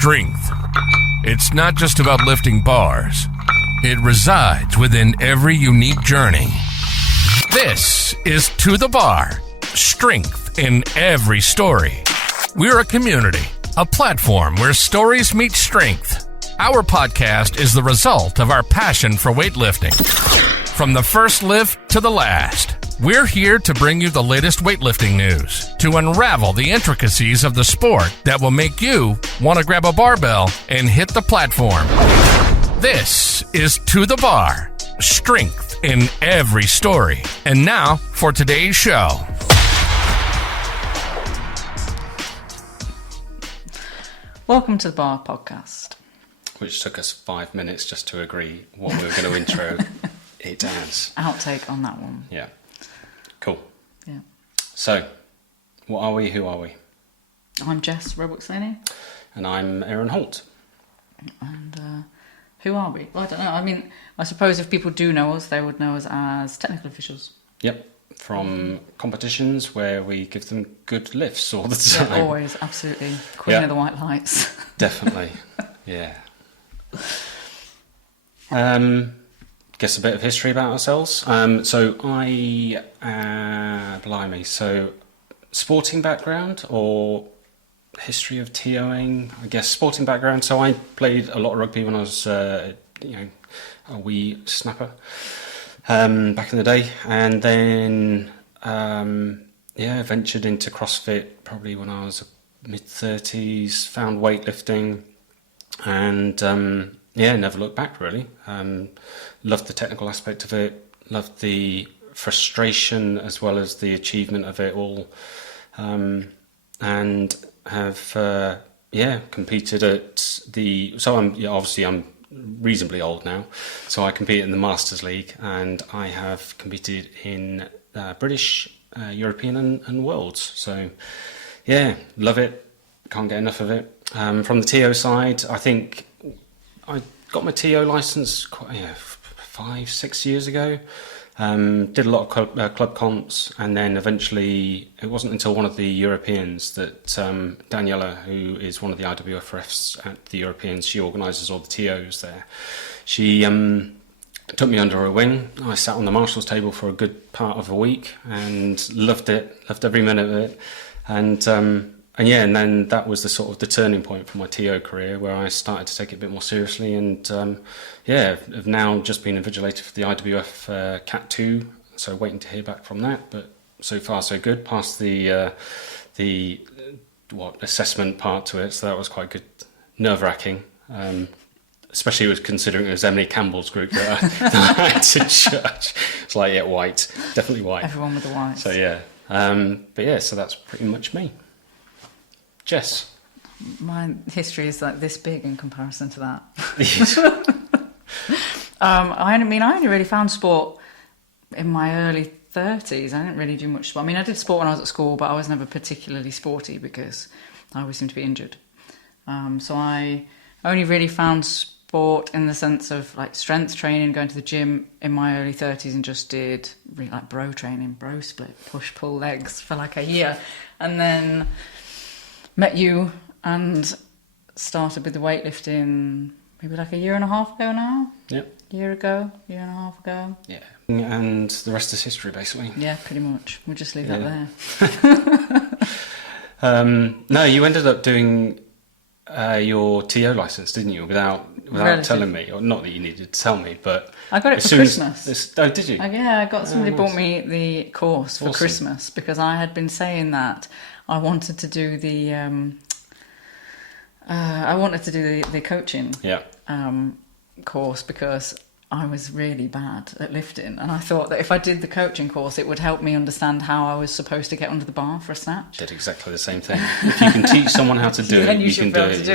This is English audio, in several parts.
strength. It's not just about lifting bars. It resides within every unique journey. This is To The Bar, strength in every story. We're a community, a platform where stories meet strength. Our podcast is the result of our passion for weightlifting. From the first lift to the last, we're here to bring you the latest weightlifting news, to unravel the intricacies of the sport that will make you want to grab a barbell and hit the platform. This is To The Bar, strength in every story. And now for today's show. Welcome to the Bar Podcast. Which took us 5 minutes just to agree what we were going to intro it as. Outtake on that one. Yeah. Cool. Yeah. So, what are we? Who are we? I'm Jess Roebuck-Slaney. And I'm Aaron Holt. And who are we? Well, I don't know. I mean, I suppose if people do know us, they would know us as technical officials. Yep. From competitions where we give them good lifts all the time. Yeah, always, absolutely. Queen of the white lights. Definitely. Yeah. Guess a bit of history about ourselves. So sporting background or history of TOing? I guess sporting background. So I played a lot of rugby when I was, a wee snapper back in the day, and then ventured into CrossFit probably when I was mid-30s. Found weightlifting, and never looked back really. Loved the technical aspect of it, loved the frustration as well as the achievement of it all, and have competed at the. So I'm reasonably old now, so I compete in the Masters League, and I have competed in British, European, and Worlds. So yeah, love it. Can't get enough of it. From the TO side, I think I got my TO license 5-6 years ago. Did a lot of club comps, and then eventually it wasn't until one of the Europeans that Daniela, who is one of the IWFRFs at the Europeans, she organises all the TOs there. She took me under her wing. I sat on the marshals table for a good part of a week and loved every minute of it. And then that was the turning point for my TO career, where I started to take it a bit more seriously, and have now just been invigilator for the IWF Cat 2, so waiting to hear back from that, but so far so good. Passed the assessment part to it, so that was quite good. Nerve-wracking, especially with considering it was Emily Campbell's group that I had to judge. It's like, yeah, white, definitely white. Everyone with the white. So so that's pretty much me. Jess? My history is like this big in comparison to that. I only really found sport in my early 30s. I didn't really do much sport. I mean, I did sport when I was at school, but I was never particularly sporty because I always seemed to be injured. So I only really found sport in the sense of like strength training, going to the gym in my early 30s, and just did really like bro training, bro split, push, pull legs for like a year. And then met you and started with the weightlifting maybe like a year and a half ago now. Yep. Year and a half ago. Yeah. And the rest is history, basically. Yeah, pretty much. We'll just leave that there. No, you ended up doing your TO license, didn't you? Without telling me, or not that you needed to tell me, but I got it for Christmas. Oh, did you? I got somebody bought me the course for Awesome. Christmas, because I had been saying that I wanted to do the coaching course, because I was really bad at lifting, and I thought that if I did the coaching course, it would help me understand how I was supposed to get under the bar for a snatch. Did exactly the same thing. If you can teach someone how to do it, you can do it.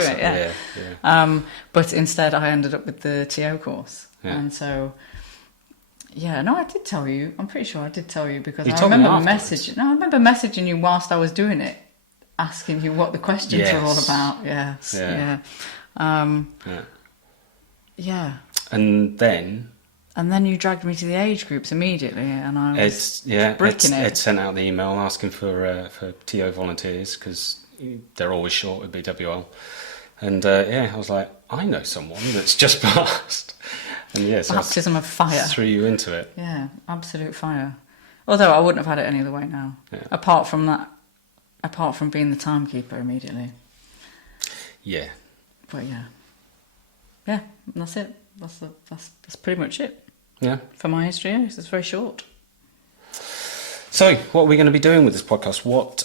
Yeah. But instead, I ended up with the TO course, and so. Yeah, no, I did tell you. I'm pretty sure I did tell you, because I remember messaging you whilst I was doing it, asking you what the questions were all about. Yes. Yeah. And then you dragged me to the age groups immediately, and I was bricking it. Ed sent out the email asking for TO volunteers, because they're always short with BWL. And I was like, I know someone that's just passed. And yes, baptism of fire. Threw you into it. Yeah, absolute fire. Although I wouldn't have had it any other way now. Yeah. Apart from being the timekeeper immediately. Yeah. But yeah, that's it. That's pretty much it. Yeah. For my history, it's very short. So, what are we going to be doing with this podcast? What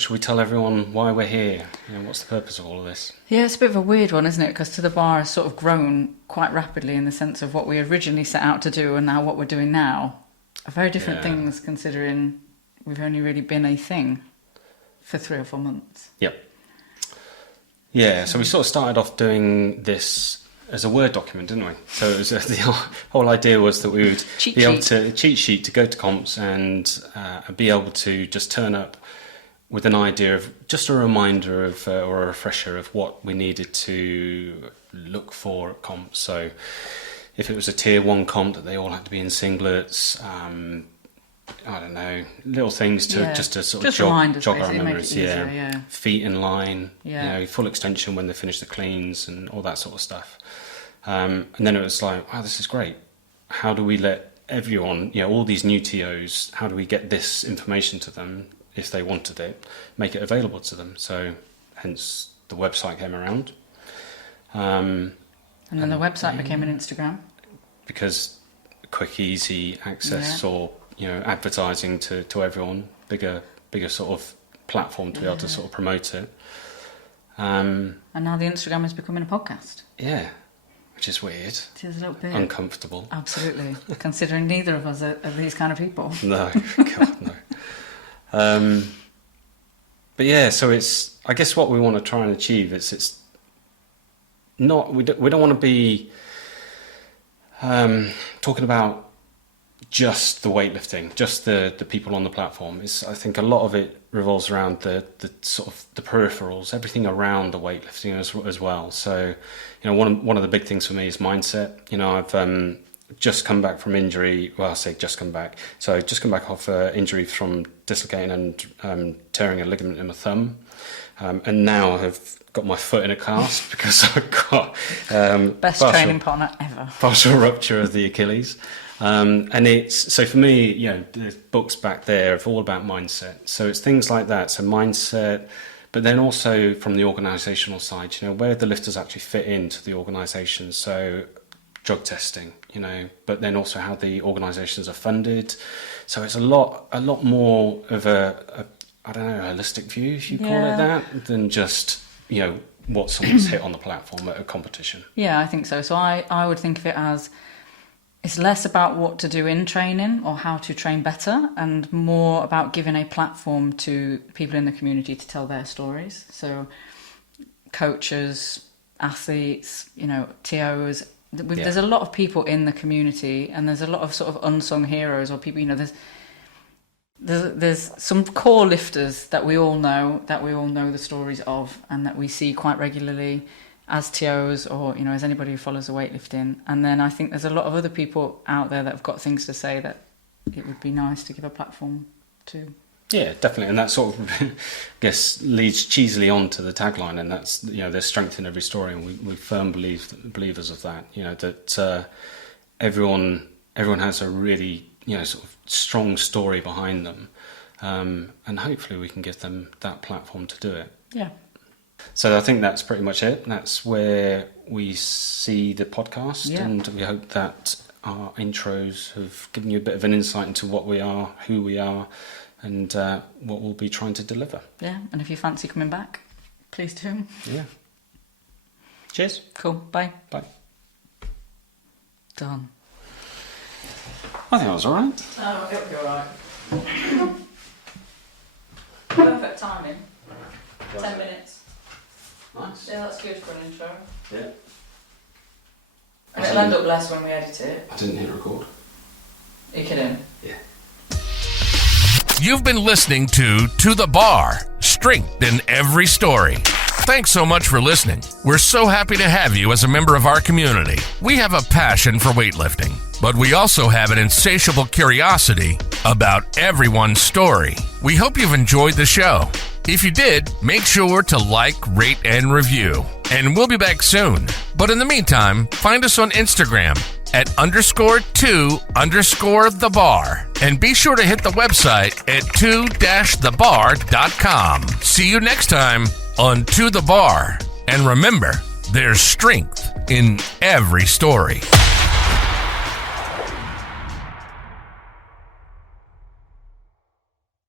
should we tell everyone why we're here? What's the purpose of all of this? Yeah, it's a bit of a weird one, isn't it? Because To The Bar has sort of grown quite rapidly in the sense of what we originally set out to do and now what we're doing now are very different things, considering we've only really been a thing for 3 or 4 months. Yep. Yeah, so we sort of started off doing this as a Word document, didn't we? So it was, the whole idea was that we would be able to cheat sheet to go to comps and be able to just turn up with an idea of just a reminder of or a refresher of what we needed to look for at comps. So if it was a tier 1 comp that they all had to be in singlets, I don't know, little things to just to sort of jog our memories. Yeah. Feet in line, full extension when they finish the cleans and all that sort of stuff. And then it was like, wow, this is great. How do we let everyone, all these new TOs, how do we get this information to them if they wanted it, make it available to them? So hence the website came around. And then the website became an Instagram. Because quick, easy access or, advertising to everyone, bigger sort of platform to be able to sort of promote it. And now the Instagram is becoming a podcast. Yeah, which is weird. It is a little bit uncomfortable. Absolutely, considering neither of us are these kind of people. No, God, no. But yeah, so it's, I guess what we want to try and achieve is it's not, we don't want to be talking about just the weightlifting, just the people on the platform. I think a lot of it revolves around the sort of the peripherals, everything around the weightlifting as well. So, one of the big things for me is mindset. I've just come back from injury. Well, I say just come back. So I just come back off injury from dislocating and tearing a ligament in my thumb. And now I have got my foot in a cast because I've got best training partner ever. Partial rupture of the Achilles. And it's, so for me, the books back there are all about mindset. So it's things like that. So mindset, but then also from the organisational side, where the lifters actually fit into the organisation. So drug testing, but then also how the organisations are funded. So it's a lot more of a I don't know, holistic view, if you call it that, than just, what someone's hit on the platform at a competition. Yeah, I think so. So I would think of it as, it's less about what to do in training or how to train better, and more about giving a platform to people in the community to tell their stories. So coaches, athletes, TOs, there's a lot of people in the community, and there's a lot of sort of unsung heroes or people, there's some core lifters that we all know the stories of, and that we see quite regularly as TOs or, as anybody who follows the weightlifting. And then I think there's a lot of other people out there that have got things to say that it would be nice to give a platform to. Yeah, definitely. And that sort of, I guess, leads cheesily on to the tagline, and that's, there's strength in every story, and we firm believers of that, that everyone has a really, sort of strong story behind them. And hopefully we can give them that platform to do it. Yeah. So I think that's pretty much it. That's where we see the podcast, and we hope that our intros have given you a bit of an insight into what we are, who we are, and what we'll be trying to deliver. Yeah, and if you fancy coming back, please do. Yeah. Cheers. Cool. Bye. Bye. Done. I think that was all right. Oh, it'll be all right. Perfect timing. 10 minutes. Nice. Yeah, that's good for an intro. Yeah. And it'll end up less when we edit it. I didn't hit record. Are you kidding? Yeah. You've been listening to The Bar, strength in every story. Thanks so much for listening. We're so happy to have you as a member of our community. We have a passion for weightlifting, but we also have an insatiable curiosity about everyone's story. We hope you've enjoyed the show. If you did, make sure to like, rate, and review. And we'll be back soon. But in the meantime, find us on Instagram at _2_the_bar. And be sure to hit the website at 2-thebar.com. See you next time on To The Bar. And remember, there's strength in every story.